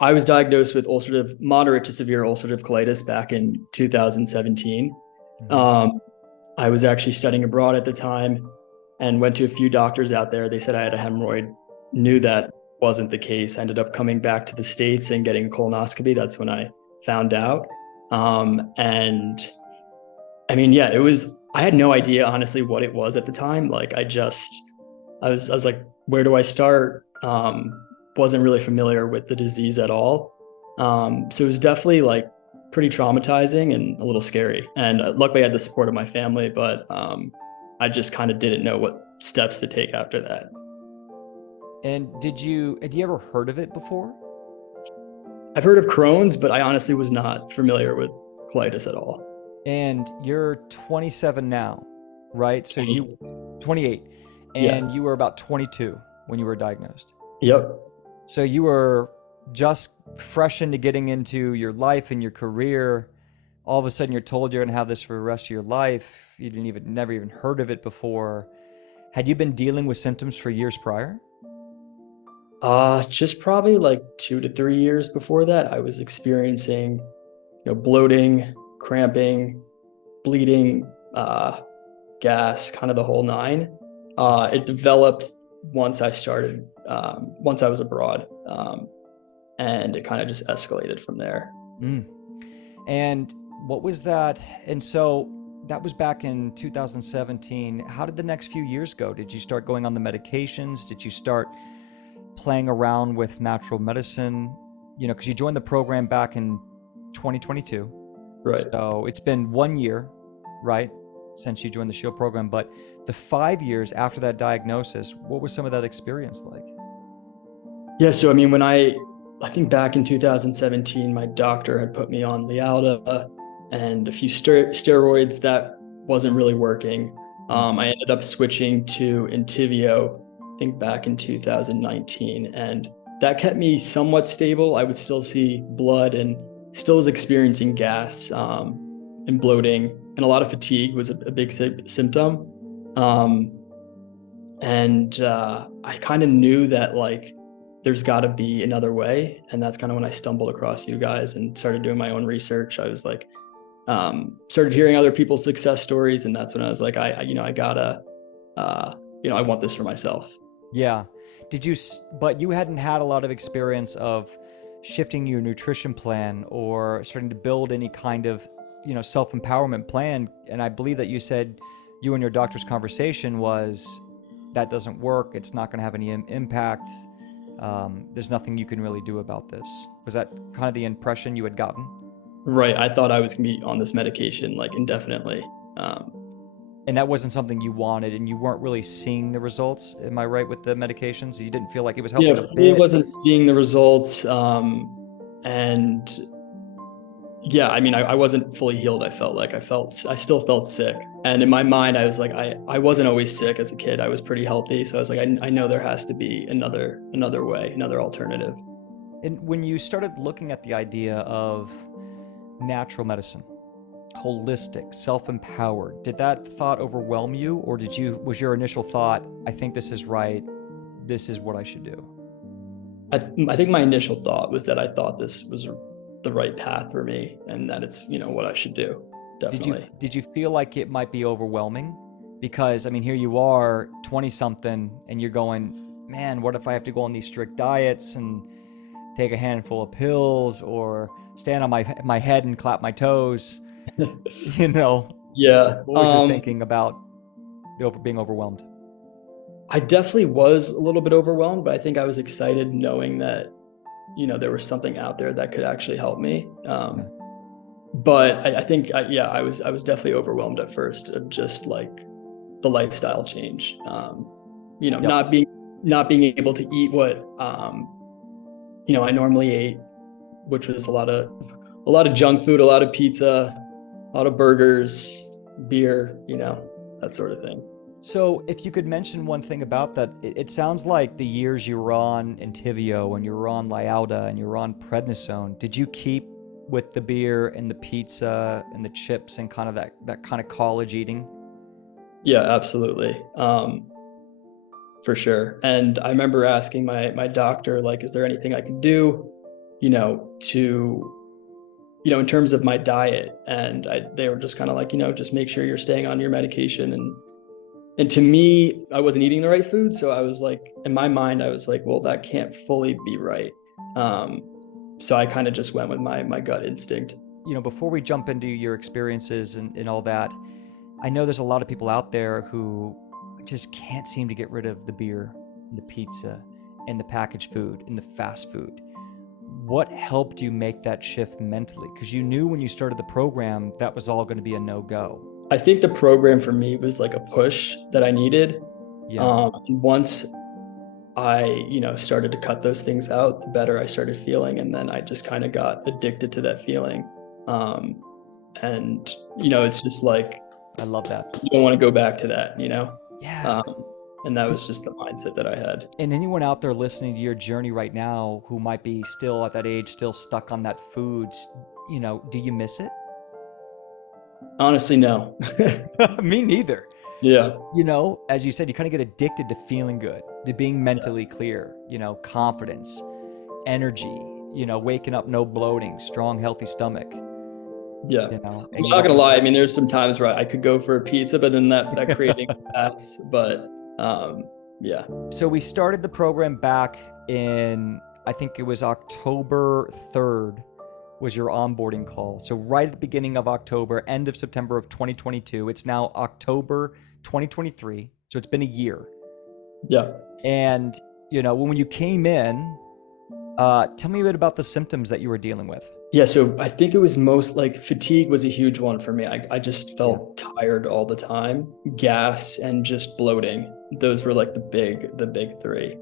I was diagnosed with moderate to severe ulcerative colitis back in 2017. Mhm. Um, I was actually studying abroad at the time and went to a few doctors out there. They said I had a hemorrhoid, knew that wasn't the case. I ended up coming back to the States and getting a colonoscopy. That's when I found out. And I mean, yeah, I had no idea honestly what it was at the time. I was like, where do I start? Wasn't really familiar with the disease at all. So it was definitely like pretty traumatizing and a little scary. And luckily, I had the support of my family, but I just kind of didn't know what steps to take after that. And had you ever heard of it before? I've heard of Crohn's, but I honestly was not familiar with colitis at all. And you're 27 now, right? 28, Yeah. and you were about 22 when you were diagnosed. Yep. So you were just fresh into getting into your life and your career. All of a sudden, you're told you're going to have this for the rest of your life. You never even heard of it before. Had you been dealing with symptoms for years prior? Just probably like 2 to 3 years before that, I was experiencing, bloating, cramping, bleeding, gas, kind of the whole nine. It developed once I was abroad, and it kind of just escalated from there. Mm. And what was that? And so that was back in 2017. How did the next few years go? Did you start going on the medications? Did you start playing around with natural medicine? Because you joined the program back in 2022. Right. So it's been 1 year, right, since you joined the S.H.I.E.L.D program. But the 5 years after that diagnosis, what was some of that experience like? Yeah. So, I mean, I think back in 2017, my doctor had put me on Lialda and a few steroids that wasn't really working. Mm. I ended up switching to Entyvio, I think back in 2019, and that kept me somewhat stable. I would still see blood and still was experiencing gas, and bloating, and a lot of fatigue was a big symptom. Um, and I kind of knew that like there's got to be another way, and that's kind of when I stumbled across you guys and started doing my own research. I was like, started hearing other people's success stories, and that's when I was like, I gotta, I want this for myself. Yeah. But you hadn't had a lot of experience of shifting your nutrition plan or starting to build any kind of, self-empowerment plan. And I believe that you said you and your doctor's conversation was that doesn't work. It's not going to have any impact. There's nothing you can really do about this. Was that kind of the impression you had gotten? Right. I thought I was gonna be on this medication like indefinitely. Um, And that wasn't something you wanted, and you weren't really seeing the results. Am I right with the medications? You didn't feel like it was yeah, helping a for me, it bit, but wasn't seeing the results. And yeah, I mean, I wasn't fully healed. I still felt sick. And in my mind, I was like, I wasn't always sick as a kid. I was pretty healthy. So I was like, I know there has to be another way, another alternative. and when you started looking at the idea of natural medicine, holistic, self-empowered, did that thought overwhelm you, or was your initial thought, I think this is right, this is what I should do? I think my initial thought was that I thought this was the right path for me and that it's, what I should do. Did you Definitely. did you feel like it might be overwhelming? Because I mean, here you are, 20 something, and you're going, man, what if I have to go on these strict diets and take a handful of pills or stand on my head and clap my toes? You know, Yeah. what was your thinking about being overwhelmed? I definitely was a little bit overwhelmed, but I think I was excited knowing that, there was something out there that could actually help me. Yeah. But I think, yeah, I was definitely overwhelmed at first of just like the lifestyle change. Yep. Not being able to eat what, I normally ate, which was a lot of junk food, a lot of pizza, a lot of burgers, beer, that sort of thing. So, if you could mention one thing about that, it sounds like the years you were on Entyvio and you were on Lialda and you were on prednisone, did you keep with the beer and the pizza and the chips and kind of that kind of college eating? Yeah, absolutely. For sure. And I remember asking my doctor, like, is there anything I can do? to, in terms of my diet. And they were just kind of like, just make sure you're staying on your medication. And to me, I wasn't eating the right food. So I was like, in my mind, I was like, well, that can't fully be right. So I kind of just went with my gut instinct. Before we jump into your experiences and all that, I know there's a lot of people out there who just can't seem to get rid of the beer, the pizza, and the packaged food, and the fast food. What helped you make that shift mentally? Because you knew when you started the program that was all going to be a no-go. I think the program for me was like a push that I needed. Yeah. Once I, started to cut those things out, the better I started feeling. And then I just kind of got addicted to that feeling. And, it's just like, I love that. You don't want to go back to that, Yeah. And that was just the mindset that I had. And anyone out there listening to your journey right now who might be still at that age, still stuck on that foods, do you miss it? Honestly, no. Me neither. Yeah. As you said, you kind of get addicted to feeling good, to being mentally clear, confidence, energy, waking up, no bloating, strong, healthy stomach. Yeah. I'm not going to lie. I mean, there's some times where I could go for a pizza, but then that craving would pass. But yeah. So we started the program back in, I think it was October 3rd was your onboarding call. So right at the beginning of October, end of September of 2022. It's now October 2023. So it's been a year. Yeah. And, when you came in, tell me a bit about the symptoms that you were dealing with. Yeah, so I think it was most like fatigue was a huge one for me. I just felt tired all the time. Gas and just bloating. Those were like the big three.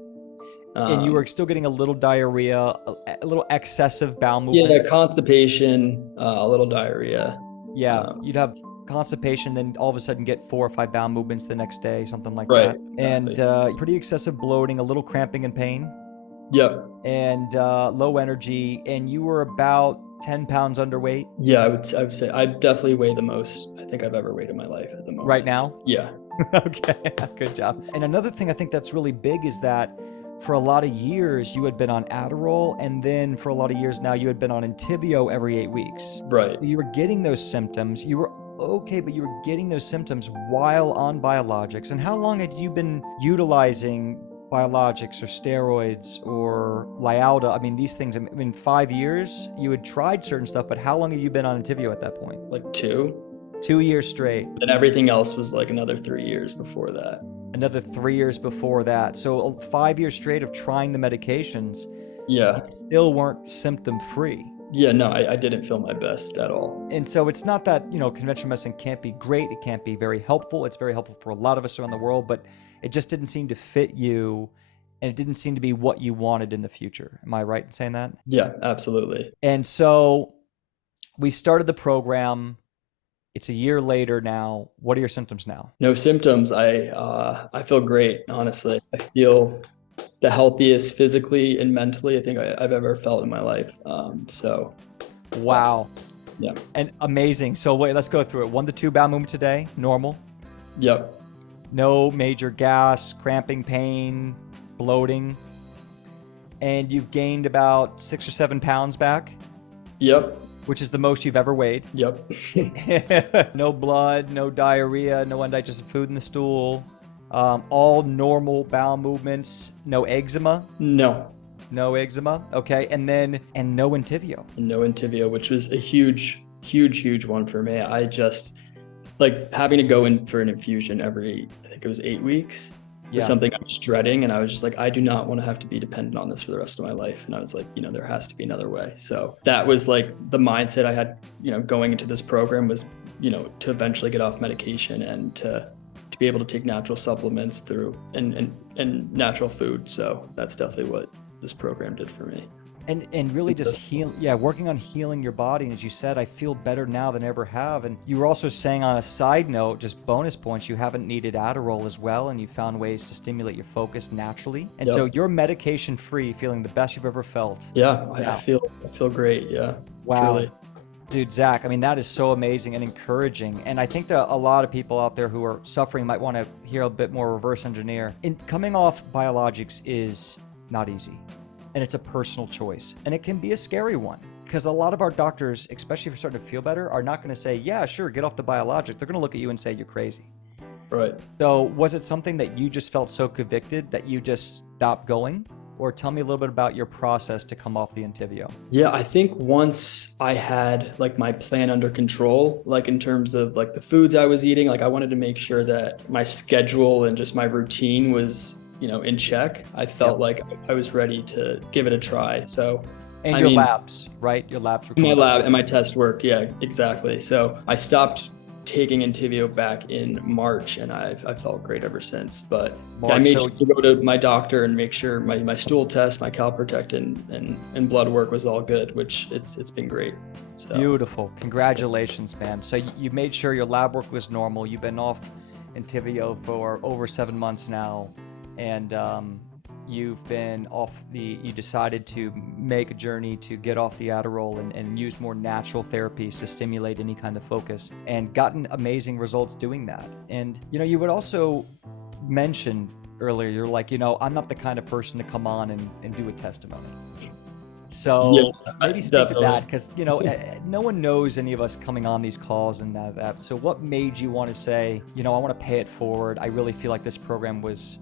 And you were still getting a little diarrhea, a little excessive bowel movements. Yeah, constipation, a little diarrhea. Yeah, you'd have constipation, then all of a sudden get 4 or 5 bowel movements the next day, something like that. Exactly. And pretty excessive bloating, a little cramping and pain. Yep. And low energy, and you were about 10 pounds underweight. Yeah, I would say I definitely weigh the most I think I've ever weighed in my life at the moment. Right now? Yeah. Okay, good job. And another thing I think that's really big is that for a lot of years you had been on Adderall, and then for a lot of years now you had been on Entyvio every 8 weeks. Right. You were getting those symptoms. You were okay, but you were getting those symptoms while on biologics. And how long had you been utilizing biologics or steroids or S.H.I.E.L.D? I mean, these things, 5 years, you had tried certain stuff, but how long had you been on Entyvio at that point? Like 2. 2 years straight. And everything else was like another 3 years before that. Another 3 years before that. So 5 years straight of trying the medications. Yeah. You still weren't symptom free. Yeah, no, I didn't feel my best at all. And so it's not that, conventional medicine can't be great. It can't be very helpful. It's very helpful for a lot of us around the world, but it just didn't seem to fit you, and it didn't seem to be what you wanted in the future. Am I right in saying that? Yeah, absolutely. And so we started the program. It's a year later now. What are your symptoms now? No symptoms. I feel great, honestly. I feel the healthiest physically and mentally I think I've ever felt in my life. Wow. Yeah. And amazing. So wait, let's go through it. 1 to 2 bowel movements a day, normal. Yep. No major gas, cramping, pain, bloating. And you've gained about 6 or 7 pounds back. Yep. Which is the most you've ever weighed. Yep. No blood, no diarrhea, no undigested food in the stool. All normal bowel movements. No eczema. No eczema. Okay. And no Entyvio. No Entyvio, which was a huge one for me. I just like having to go in for an infusion every, I think it was 8 weeks. Was something I was dreading, and I was just like, I do not want to have to be dependent on this for the rest of my life. And I was like, there has to be another way. So that was like the mindset I had, going into this program was, to eventually get off medication and to be able to take natural supplements through and natural food. So that's definitely what this program did for me. And really just working on healing your body. And as you said, I feel better now than I ever have. And you were also saying on a side note, just bonus points, you haven't needed Adderall as well, and you found ways to stimulate your focus naturally. And so you're medication free, feeling the best you've ever felt. Yeah, I feel great. Yeah. Wow. Truly. Dude, Zach, that is so amazing and encouraging. And I think that a lot of people out there who are suffering might want to hear a bit more reverse engineer. Coming off biologics is not easy. and it's a personal choice. And it can be a scary one because a lot of our doctors, especially if you're starting to feel better, are not going to say, yeah, sure, get off the biologic. They're going to look at you and say you're crazy. Right. So was it something that you just felt so convicted that you just stopped going? Or tell me a little bit about your process to come off the Entyvio. Yeah, I think once I had like my plan under control, like in terms of like the foods I was eating, like I wanted to make sure that my schedule and just my routine was, in check. I felt like I was ready to give it a try. So and your labs, right? Your labs were my lab and my test work. Yeah, exactly. So I stopped taking Entyvio back in March, and I've felt great ever since. But I made sure to go to my doctor and make sure my stool test, my calprotect, and blood work was all good, which it's been great. So. Beautiful. Congratulations, man. So you made sure your lab work was normal. You've been off Entyvio for over 7 months now, and you've been off you decided to make a journey to get off the Adderall and use more natural therapies to stimulate any kind of focus, and gotten amazing results doing that. And, you would also mention earlier, you're like, I'm not the kind of person to come on and do a testimony. So maybe speak to that, because, no one knows any of us coming on these calls and that. So what made you want to say, I want to pay it forward. I really feel like this program was,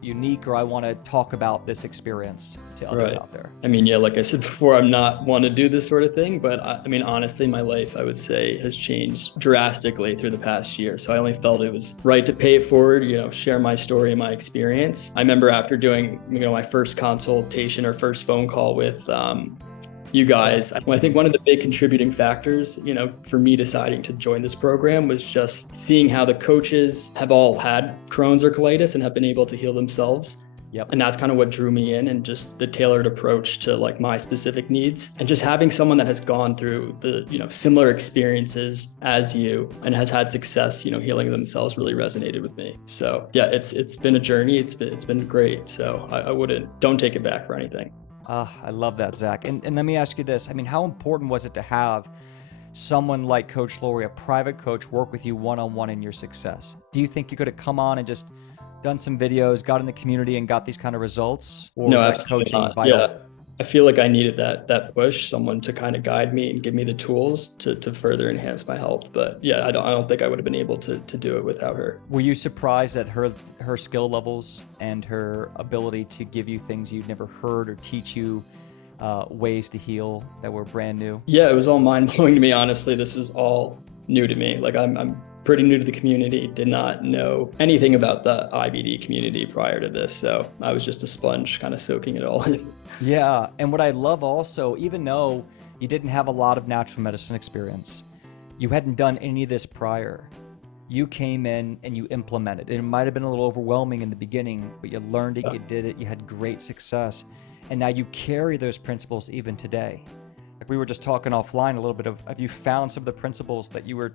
unique, or I want to talk about this experience to others out there. I mean, like I said before, I'm not one to do this sort of thing, but honestly, my life, I would say, has changed drastically through the past year. So I only felt it was right to pay it forward, share my story and my experience. I remember after doing, my first consultation or first phone call with, you guys, I think one of the big contributing factors, for me deciding to join this program was just seeing how the coaches have all had Crohn's or colitis and have been able to heal themselves. Yep. And that's kind of what drew me in, and just the tailored approach to like my specific needs, and just having someone that has gone through the, similar experiences as you and has had success, healing themselves really resonated with me. So yeah, it's been a journey. It's been great. So I don't take it back for anything. I love that, Zach. And let me ask you this. How important was it to have someone like Coach Laurie, a private coach, work with you one-on-one in your success? Do you think you could have come on and just done some videos, got in the community, and got these kind of results? Or was that coaching vital? Yeah. I feel like I needed that push, someone to kind of guide me and give me the tools to further enhance my health. But yeah, I don't think I would have been able to do it without her. Were you surprised at her skill levels and her ability to give you things you'd never heard, or teach you ways to heal that were brand new? Yeah, it was all mind blowing to me. Honestly, this was all new to me. Like I'm pretty new to the community, did not know anything about the IBD community prior to this. So I was just a sponge, kind of soaking it all in. Yeah. And what I love also, even though you didn't have a lot of natural medicine experience, you hadn't done any of this prior, you came in and you implemented. It might have been a little overwhelming in the beginning, but you learned it, you did it, you had great success. And now you carry those principles even today. Like we were just talking offline a little bit of, have you found some of the principles that you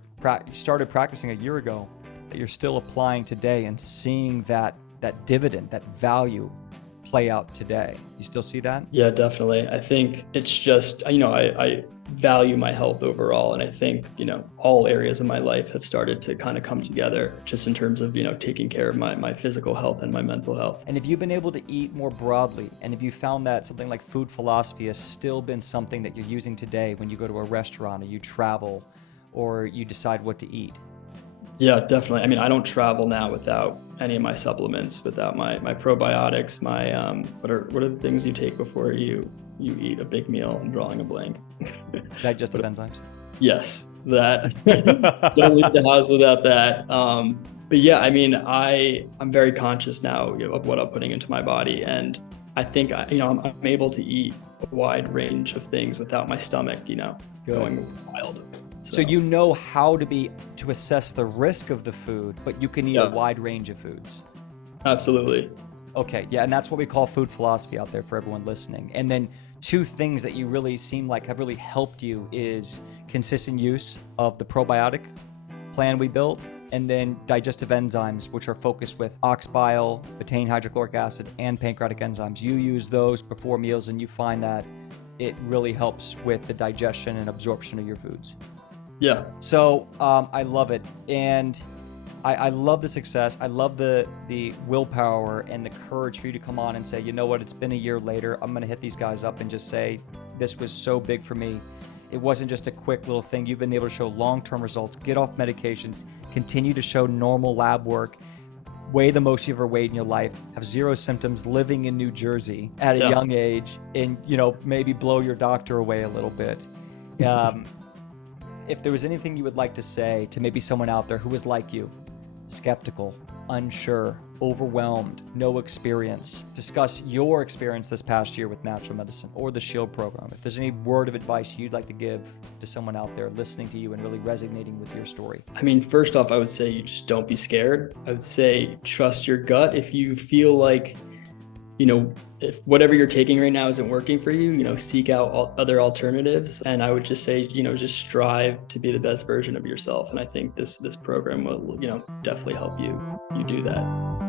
started practicing a year ago that you're still applying today, and seeing that dividend, that value play out today? You still see that? Yeah, definitely. I think it's just, I value my health overall. And I think, all areas of my life have started to kind of come together, just in terms of, taking care of my physical health and my mental health. And if you've been able to eat more broadly, and if you found that something like food philosophy has still been something that you're using today when you go to a restaurant, or you travel, or you decide what to eat? Yeah, definitely. I don't travel now without any of my supplements, without my probiotics, what are the things you take before you eat a big meal? I'm drawing a blank. Digestive enzymes. Yes, that. Don't leave the house without that. But yeah, I'm very conscious now of what I'm putting into my body, and I think I'm able to eat a wide range of things without my stomach, going wild. So you know how to assess the risk of the food, but you can eat a wide range of foods. Absolutely. Okay, yeah, and that's what we call food philosophy out there for everyone listening. And then 2 things that you really seem like have really helped you is consistent use of the probiotic plan we built, and then digestive enzymes, which are focused with ox bile, betaine hydrochloric acid, and pancreatic enzymes. You use those before meals, and you find that it really helps with the digestion and absorption of your foods. Yeah. So I love it. And I love the success. I love the willpower and the courage for you to come on and say, you know what, it's been a year later. I'm going to hit these guys up and just say, this was so big for me. It wasn't just a quick little thing. You've been able to show long-term results, get off medications, continue to show normal lab work, weigh the most you've ever weighed in your life, have zero symptoms, living in New Jersey at a young age, and, you know, maybe blow your doctor away a little bit. If there was anything you would like to say to maybe someone out there who was like you, skeptical, unsure, overwhelmed, no experience, discuss your experience this past year with natural medicine or the S.H.I.E.L.D program. If there's any word of advice you'd like to give to someone out there listening to you and really resonating with your story. I mean, first off, I would say you just don't be scared. I would say trust your gut. If you feel like, you know, if whatever you're taking right now isn't working for you, you know, seek out other alternatives. And I would just say, you know, just strive to be the best version of yourself. And I think this program will, you know, definitely help you do that.